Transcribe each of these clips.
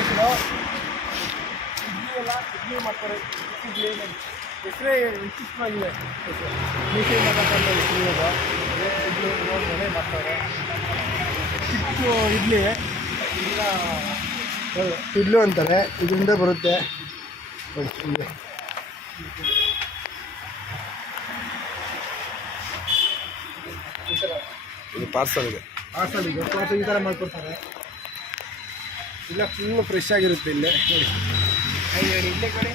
ಹೆಸರು ಇಡ್ಲಿ ಎಲ್ಲ ಇಡ್ಲಿ ಮಾಡ್ತಾರೆ ಇಡ್ಲಿ ಹೆಸರೇ ವಿಶಿಷ್ಟವಾಗಿದೆ ಹೆಸರು ಇದು ಇಡ್ಲಿ ಮನೆ ಮಾಡ್ತಾರೆ. ಚಿಕ್ಕ ಇಡ್ಲಿ. ಹೌದು, ಅಂತಾರೆ. ಇದರಿಂದ ಬರುತ್ತೆ. ಇದು ಪಾರ್ಸಲ್ ಇದೆ ಪಾರ್ಸಲ್ ಇದೆ ಪಾರ್ಸಲ್ ಈ ಥರ ಮಾಡ್ಕೊಡ್ತಾರೆ. ಇಲ್ಲ ಫುಲ್ಲು ಫ್ರೆಶ್ ಆಗಿರುತ್ತೆ ಇಲ್ಲೇ. ನೋಡಿ. ಹೇಳಿ ಇಲ್ಲೇ ಕಡೆ?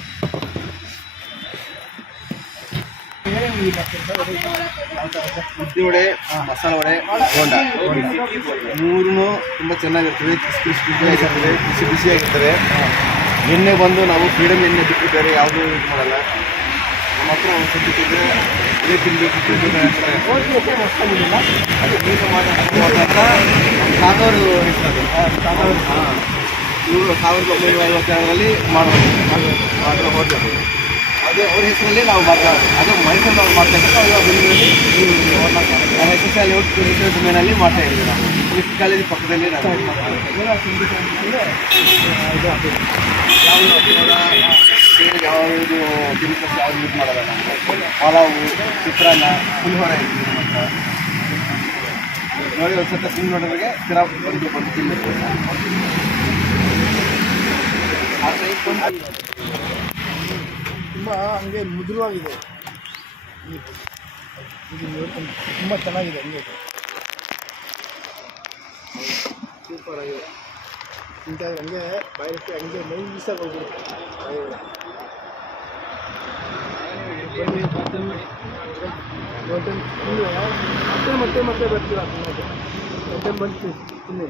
ಉದ್ದಿ ವಡೆ ಮಸಾಲೆ ವಡೆ ಬೋಂಡ. ಮೂರೂ ತುಂಬ ಚೆನ್ನಾಗಿರ್ತದೆ. ಕ್ರಿಸ್ಪಿ ಕ್ರಿಸ್ಪಿಯಾಗಿರ್ತದೆ ಬಿಸಿ ಆಗಿರ್ತದೆ. ಎಣ್ಣೆ ಬಂದು ನಾವು ಫ್ರೀಡಮ್ ಎಣ್ಣೆ ಬಿಟ್ಟು ಬೇರೆ ಯಾವುದೂ ಇದು ಮಾಡಲ್ಲ. ನಮ್ಮ ಹತ್ರ ಒಂದು ತಿಂಡಿ ಇದೇ ತಿನ್ನಬೇಕು ತಿನ್ನಬೇಕು ಅಂತ ಸಾಗವರು ಹೆಸರು ಸಾಗವರು ಹಾಂ. ಇವರು ಸಾವಿರದ ಒಂಬೈನೂರ ಐವತ್ತೆರಡರಲ್ಲಿ ಮಾಡೋದು ಮಾಡಿರೋ ಹೋಟೆಲ್ ಅದೇ ಅವ್ರ ಹೆಸರಲ್ಲಿ ನಾವು ಮಾಡ್ತಾ ಅದು ಮೈಸೂರು ನಾವು ಮಾಡ್ತಾ ಇದ್ದೀವಿ ಇವಾಗ ಬೆಂಗಳೂರಲ್ಲಿ ಎಸ್ ಎಸ್ ಎಲ್ ರಿಸರ್ಚ್ ಮೇನಲ್ಲಿ ಮಾಡ್ತಾ ಇದ್ದೀವಿ ನಾವು. ಲಿಫ್ಟ್ ಕಾಲೇಜ್ ಪಕ್ಕದಲ್ಲಿ ನಾವು ಯಾವ ಇದು ಯಾವ ಯಾವುದು ಕೆಮಿಕಲ್ಸ್ ಯಾವುದು ಯೂಸ್ ಮಾಡಲ್ಲ ನಾವು ಪಲಾವು ಚಿತ್ರಾನ್ನ ಪುಲಿಹೋರ ಇದ್ದೀವಿ ಮತ್ತು ನೋಡಿ ಒಂದು ಸ್ವಲ್ಪ ತಿಂದು ನೋಡೋರಿಗೆ ಸ್ಥಿರ ಬಂದು ಬಂದು ತಿನ್ನಬೇಕು ತುಂಬ ಹಂಗೆ ಮುದುರವಾಗಿದೆ ಇದು ತುಂಬ ಚೆನ್ನಾಗಿದೆ ಹಂಗೆ. ಸೂಪರ್ ಆಗಿದೆ. ಇಂಥ ಹಂಗೆ ಬಾಯಕ್ಕೆ ಹಂಗೆ ಮೈ ಮೀಸಾಗಿ ಹೋಗ್ಬಿಡುತ್ತೆ. ಮತ್ತೆ ಮತ್ತೆ ಮತ್ತೆ ಬರ್ತೀರಾ? ಮತ್ತೆ ಬಂದು ತಿನ್ನಿ